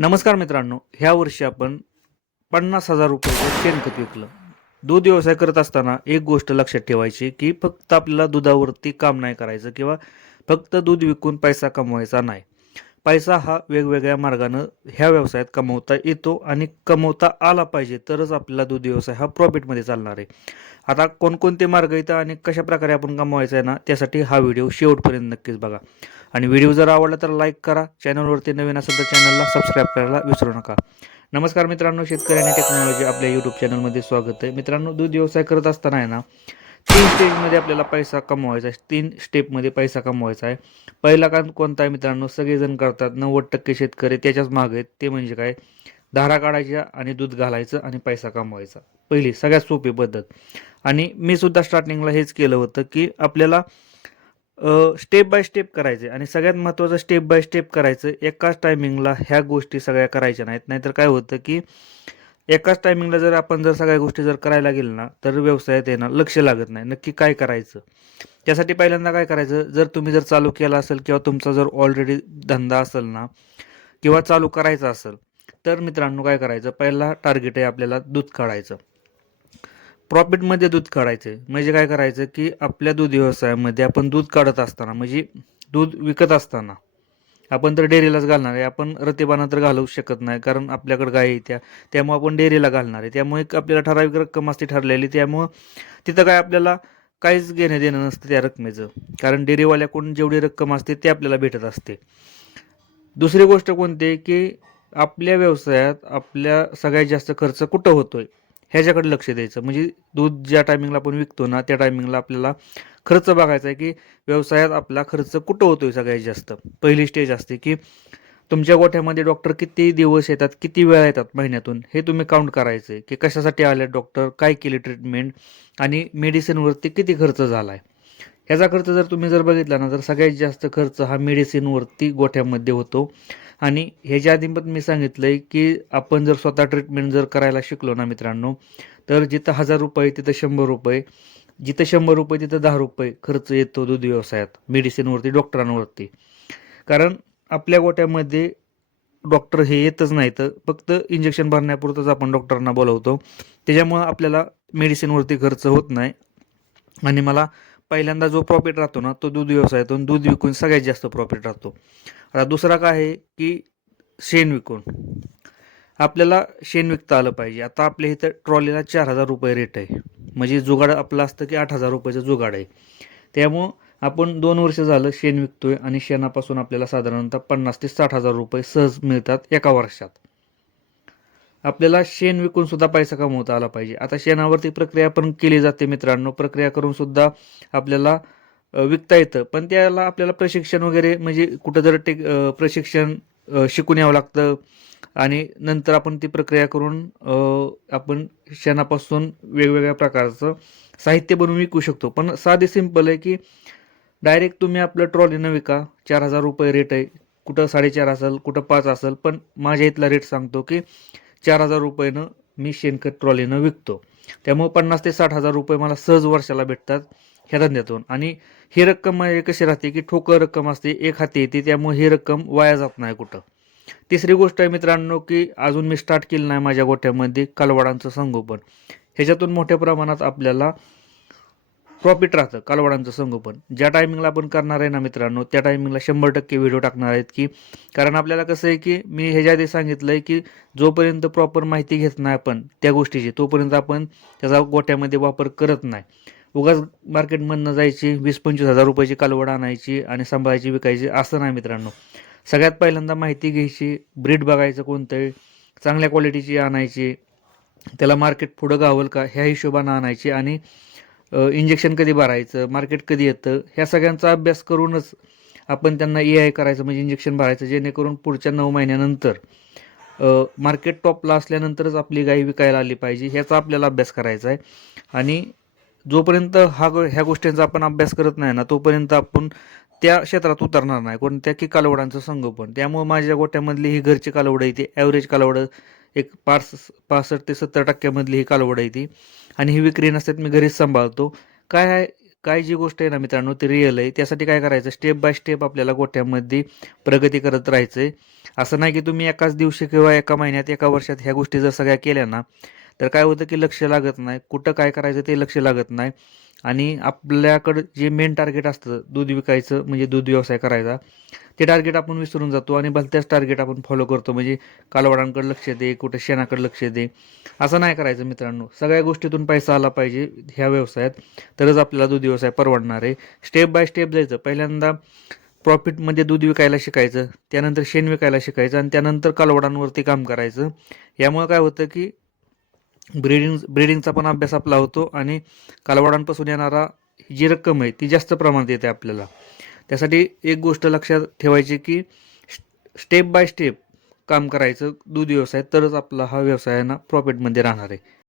नमस्कार मित्रांनो ह्या वर्षी आपण पन्नास हजार रुपये शेणखत विकलं. दूध व्यवसाय करत असताना एक गोष्ट लक्षात ठेवायची की फक्त आपल्याला दुधावरती काम नाही करायचं किंवा फक्त दूध विकून पैसा कमवायचा नाही. पैसा हा वेगवेगळ्या मार्गानं ह्या व्यवसायात कमवता येतो आणि कमवता आला पाहिजे तरच आपल्याला दूध व्यवसाय हा प्रॉफिटमध्ये चालणार आहे. आता कोणकोणते मार्ग येतं आणि कशा प्रकारे आपण कमवायचं आहे ना त्यासाठी हा व्हिडिओ शेवटपर्यंत नक्कीच बघा. आणि व्हिडिओ जर आवडला तर लाईक करा. चॅनलवरती नवीन असेल तर चॅनलला सबस्क्राईब करायला विसरू नका. नमस्कार मित्रांनो शेतकरी आणि टेक्नॉलॉजी आपल्या यूट्यूब चॅनलमध्ये स्वागत आहे. मित्रांनो दूध व्यवसाय करत असताना आहे ना तीन स्टेजमध्ये आपल्याला पैसा कमवायचा आहे. तीन स्टेपमध्ये पैसा कमवायचा आहे. पहिला काम कोणता आहे मित्रांनो? सगळेजण करतात. नव्वद टक्के शेतकरी त्याच्याच मागे आहेत. ते म्हणजे काय? धारा काढायच्या आणि दूध घालायचं आणि पैसा कमवायचा. पहिली सगळ्यात सोपी पद्धत. आणि मी सुद्धा स्टार्टिंगला हेच केलं होतं की आपल्याला स्टेप बाय स्टेप करायचे. आणि सगळ्यात महत्त्वाचं स्टेप बाय स्टेप करायचं एकाच टायमिंगला ह्या गोष्टी सगळ्या करायच्या नाहीत. नाहीतर काय होतं की एकाच टायमिंगला जर आपण जर सगळ्या गोष्टी जर करायला गेलो ना तर व्यवसायात येणं लक्ष लागत नाही. नक्की काय करायचं? त्यासाठी पहिल्यांदा काय करायचं? जर तुम्ही जर चालू केला असेल किंवा तुमचा जर ऑलरेडी धंदा असेल ना किंवा चालू करायचा असेल तर मित्रांनो काय करायचं? पहिला टार्गेट आहे आपल्याला दूध काढायचं. प्रॉफिटमध्ये दूध काढायचं. म्हणजे काय करायचं की आपल्या दूध व्यवसायामध्ये आपण दूध काढत असताना म्हणजे दूध विकत असताना आपण तर डेअरीलाच घालणार आहे. आपण रतेबाना तर घालवू शकत नाही कारण आपल्याकडे गाय त्या. त्यामुळे आपण डेअरीला घालणार आहे. त्यामुळे एक आपल्याला ठराविक रक्कम असते ठरलेली. त्यामुळं तिथं काय आपल्याला काहीच घेणं देणं नसतं त्या रकमेचं. कारण डेअरीवाल्याकडून जेवढी रक्कम असते ते आपल्याला भेटत असते. दुसरी गोष्ट कोणती आहे की आपल्या व्यवसायात आपल्या सगळ्यात जास्त खर्च कुठं होतोय? ह्याच्याकडे लक्ष द्यायचं. म्हणजे दूध ज्या टायमिंगला आपण विकतो ना त्या टायमिंगला आपल्याला खर्च बघायचा आहे की व्यवसायात आपला खर्च कुठं होतोय सगळ्यात जास्त? पहिली स्टेज असते की तुमच्या गोठ्यामध्ये डॉक्टर किती दिवस येतात किती वेळा येतात महिन्यातून? हे तुम्ही काउंट करायचं आहे की कशासाठी आले डॉक्टर काय केले ट्रीटमेंट आणि मेडिसिनवरती किती खर्च झाला आहे ह्याचा खर्च जर तुम्ही जर बघितला ना तर सगळ्यात जास्त खर्च हा मेडिसिनवरती गोठ्यामध्ये होतो. आणि ह्याच्या आधी पण मी आहे की आपण जर स्वतः ट्रीटमेंट जर करायला शिकलो ना मित्रांनो तर जिथं हजार रुपये तिथं शंभर रुपये जिथं शंभर रुपये तिथं दहा रुपये खर्च येतो दूध व्यवसायात मेडिसिनवरती डॉक्टरांवरती. कारण आपल्या गोट्यामध्ये डॉक्टर हे येतच नाही तर फक्त इंजेक्शन भरण्यापुरतंच आपण डॉक्टरांना बोलवतो. त्याच्यामुळं आपल्याला मेडिसिनवरती खर्च होत नाही. आणि मला पहिल्यांदा जो प्रॉफिट राहतो ना तो दूध व्यवसायातून दूध विकून सगळ्यात जास्त प्रॉफिट राहतो. आता दुसरा काय आहे की शेण विकून. आपल्याला शेण विकता आलं पाहिजे. आता आपल्या इथं ट्रॉलीला चार हजार रुपये रेट आहे. म्हणजे जुगाड आपलं असतं की आठ हजार रुपयाचं जुगाड आहे. त्यामुळं आपण दोन वर्ष झालं शेण विकतोय आणि शेणापासून आपल्याला साधारणतः पन्नास ते साठ हजार रुपये सहज मिळतात एका वर्षात. आपल्याला शेण विकून सुद्धा पैसा कमवता आला पाहिजे. आता शेणावरती प्रक्रिया पण केली जाते मित्रांनो. प्रक्रिया करून सुद्धा आपल्याला विकता येतं. पण त्याला आपल्याला प्रशिक्षण वगैरे म्हणजे कुठं जर टेक प्रशिक्षण शिकून यावं लागतं आणि नंतर आपण ती प्रक्रिया करून आपण शेणापासून वेगवेगळ्या प्रकारचं साहित्य बनवून विकू शकतो. पण साधे सिंपल आहे की डायरेक्ट तुम्ही आपलं ट्रॉलीनं विका. चार हजार रुपये रेट आहे. कुठं साडेचार असेल कुठं पाच असेल पण माझ्या इथला रेट सांगतो की चार हजार रुपयानं मी शेणखत ट्रॉलीनं विकतो. त्यामुळे पन्नास ते साठ हजार रुपये मला सहज वर्षाला भेटतात ह्या धंद्यातून. आणि ही रक्कम म्हणजे कशी राहते की ठोकर रक्कम असते एक हाती येते त्यामुळे ही रक्कम वाया जात नाही कुठं. तिसरी गोष्ट आहे मित्रांनो की अजून मी स्टार्ट केलं नाही माझ्या गोठ्यामध्ये कालवडांचं संगोपन. ह्याच्यातून मोठ्या प्रमाणात आपल्याला प्रॉफिट राहतं कालवडांचं संगोपन. ज्या टायमिंगला आपण करणार आहे ना मित्रांनो त्या टायमिंगला शंभर टक्के व्हिडिओ टाकणार आहेत की कारण आपल्याला कसं आहे की मी ह्याच्या आधी सांगितलं आहे की जोपर्यंत प्रॉपर माहिती घेत नाही आपण त्या गोष्टीची तोपर्यंत आपण त्याचा गोठ्यामध्ये वापर करत नाही. उगाच मार्केटमधनं जायची वीस पंचवीस हजार रुपयाची कालवड आणायची आणि सांभाळायची विकायची असं नाही मित्रांनो. सगळ्यात पहिल्यांदा माहिती घ्यायची ब्रीड बघायचं कोणतं आहे चांगल्या क्वालिटीची आणायची त्याला मार्केट पुढं गावल का ह्या हिशोबानं आणायची आणि इंजेक्शन कधी भरायचं मार्केट कधी येतं ह्या सगळ्यांचा अभ्यास करूनच आपण त्यांना ए आय करायचं म्हणजे इंजेक्शन भरायचं जेणेकरून पुढच्या नऊ महिन्यानंतर मार्केट टॉपला असल्यानंतरच आपली गाय विकायला आली पाहिजे ह्याचा आपल्याला अभ्यास करायचा आहे. आणि जोपर्यंत हा गो- ह्या गोष्टींचा आपण अभ्यास करत नाही ना तोपर्यंत आपण त्या क्षेत्रात उतरणार नाही. कोणत्या की कालवडांचं संगोपन. त्यामुळे माझ्या गोट्यामधली ही घरची कालवडं आहे ती ॲव्हरेज कालवडं एक पाच पासष्ट ते सत्तर टक्क्यामधली ही कालवड आहे ती. आणि ही विक्री नसतात मी घरीच सांभाळतो. काय आहे काय जी गोष्ट आहे ना मित्रांनो ती रिअल आहे. त्यासाठी काय करायचं स्टेप बाय स्टेप आपल्याला गोठ्यामध्ये प्रगती करत राहायचं आहे असं नाही की तुम्ही एकाच दिवशी किंवा एका महिन्यात एका वर्षात ह्या गोष्टी जर सगळ्या केल्या ना तर काय होतं की लक्ष लागत नाही. कुठं काय करायचं ते लक्ष लागत नाही. आणि आपल्याकडं जे मेन टार्गेट असतं दूध विकायचं म्हणजे दूध व्यवसाय करायचा ते टार्गेट आपण विसरून जातो आणि भलत्याच टार्गेट आपण फॉलो करतो. म्हणजे कालवाडांकडे लक्ष दे कुठे शेणाकडे लक्ष दे असं नाही करायचं मित्रांनो. सगळ्या गोष्टीतून पैसा आला पाहिजे ह्या व्यवसायात तरच आपल्याला दूध व्यवसाय परवडणार आहे. स्टेप बाय स्टेप जायचं. पहिल्यांदा प्रॉफिटमध्ये दूध विकायला शिकायचं त्यानंतर शेण विकायला शिकायचं आणि त्यानंतर कालवडांवरती काम करायचं. यामुळे काय होतं की ब्रिडिंग ब्रिडिंगचा पण अभ्यास आपला होतो आणि कालवाडांपासून येणारा जी रक्कम आहे ती जास्त प्रमाणात येते आपल्याला. त्यासाठी एक गोष्ट लक्षात ठेवायची की स्टेप बाय स्टेप काम करायचं दूध व्यवसाय तरच आपला हा व्यवसायाना प्रॉफिटमध्ये राहणार आहे.